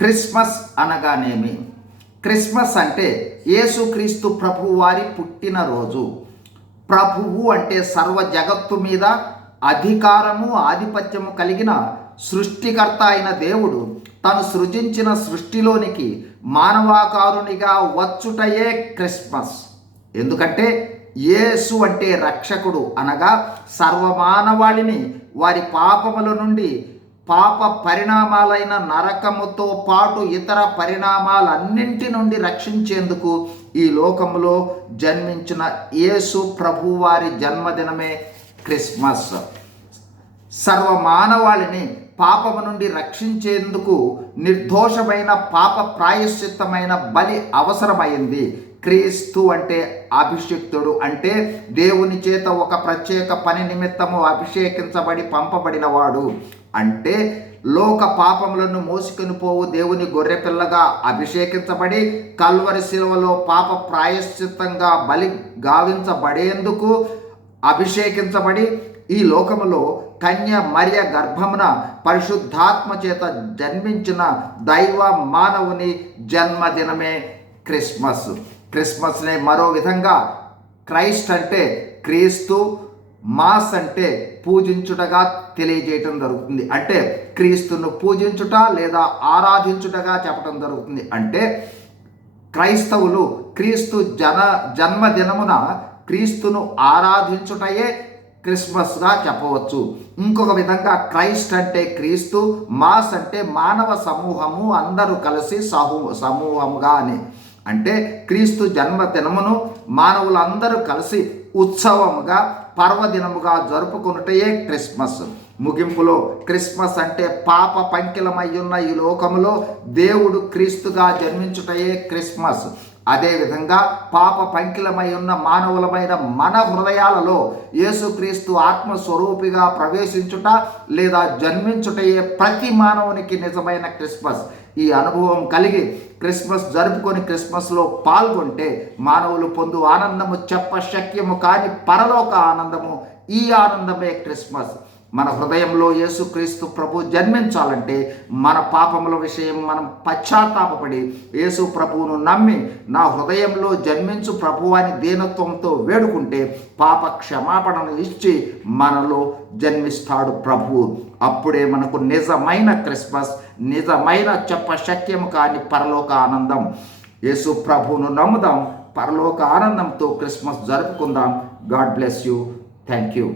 Christmas అనగానేమి? Christmas అంటే యేసుక్రీస్తు ప్రభువు వారి పుట్టినరోజు. ప్రభువు అంటే సర్వ జగత్తు మీద అధికారము ఆధిపత్యము కలిగిన సృష్టికర్త అయిన దేవుడు తను సృజించిన సృష్టిలోనికి మానవాకారునిగా వచ్చుటయే క్రిస్మస్. ఎందుకంటే యేసు అంటే రక్షకుడు అనగా సర్వమానవాళిని వారి పాపముల నుండి పాప పరిణామాలైన నరకముతో పాటు ఇతర పరిణామాలన్నింటి నుండి రక్షించేందుకు ఈ లోకంలో జన్మించిన యేసు ప్రభువారి జన్మదినమే క్రిస్మస్. సర్వ మానవాళిని పాపము నుండి రక్షించేందుకు నిర్దోషమైన పాప ప్రాయశ్చిత్తమైన బలి అవసరమైంది. క్రీస్తు అంటే అభిషిక్తుడు అంటే దేవుని చేత ఒక ప్రత్యేక పని నిమిత్తము అభిషేకించబడి పంపబడినవాడు. అంటే లోక పాపములను మోసుకొని పోవు దేవుని గొర్రెపిల్లగా అభిషేకించబడి కల్వరి శిలువలో పాప ప్రాయశ్చిత్తంగా బలి గావించబడేందుకు అభిషేకించబడి ఈ లోకములో కన్య మరియ గర్భమున పరిశుద్ధాత్మ చేత జన్మించిన దైవ మానవుని జన్మదినమే క్రిస్మస్. క్రిస్మస్ని మరో విధంగా క్రైస్ట్ అంటే క్రీస్తు మాస్ అంటే పూజించుటగా తెలియజేయటం జరుగుతుంది. అంటే క్రీస్తును పూజించుట లేదా ఆరాధించుటగా చెప్పడం జరుగుతుంది. అంటే క్రైస్తవులు క్రీస్తు జన జన్మదినమున క్రీస్తును ఆరాధించుటయే క్రిస్మస్గా చెప్పవచ్చు. ఇంకొక విధంగా క్రైస్ట్ అంటే క్రీస్తు మాస్ అంటే మానవ సమూహము అందరూ కలిసి సహు సమూహముగా అని అంటే క్రీస్తు జన్మదినమును మానవులందరూ కలిసి ఉత్సవముగా పర్వదినముగా జరుపుకున్నటయే క్రిస్మస్. ముగింపులో క్రిస్మస్ అంటే పాప పంకిలమయ్యున్న ఈ లోకములో దేవుడు క్రీస్తుగా జన్మించుటయే క్రిస్మస్. అదేవిధంగా పాప పంకిలమై ఉన్న మానవులమైన మన హృదయాలలో యేసుక్రీస్తు ఆత్మస్వరూపిగా ప్రవేశించుట లేదా జన్మించుటయే ప్రతి మానవునికి నిజమైన క్రిస్మస్. ఈ అనుభవం కలిగి క్రిస్మస్ జరుపుకొని క్రిస్మస్లో పాల్గొంటే మానవులు పొందు ఆనందము చెప్ప శక్యము కాని పరలోక ఆనందము ఈ ఆనందమే క్రిస్మస్. మన హృదయంలో యేసుక్రీస్తు ప్రభు జన్మించాలంటే మన పాపముల విషయం మనం పశ్చాత్తాపడి యేసు ప్రభువును నమ్మి నా హృదయంలో జన్మించు ప్రభు అని దీనత్వంతో వేడుకుంటే పాప క్షమాపణను ఇచ్చి మనలో జన్మిస్తాడు ప్రభు. అప్పుడే మనకు నిజమైన క్రిస్మస్ నిజమైన చెప్ప శక్యము కాని పరలోక ఆనందం. యేసు ప్రభువును నమ్ముదాం పరలోక ఆనందంతో Christmas జరుపుకుందాం. God bless you. Thank you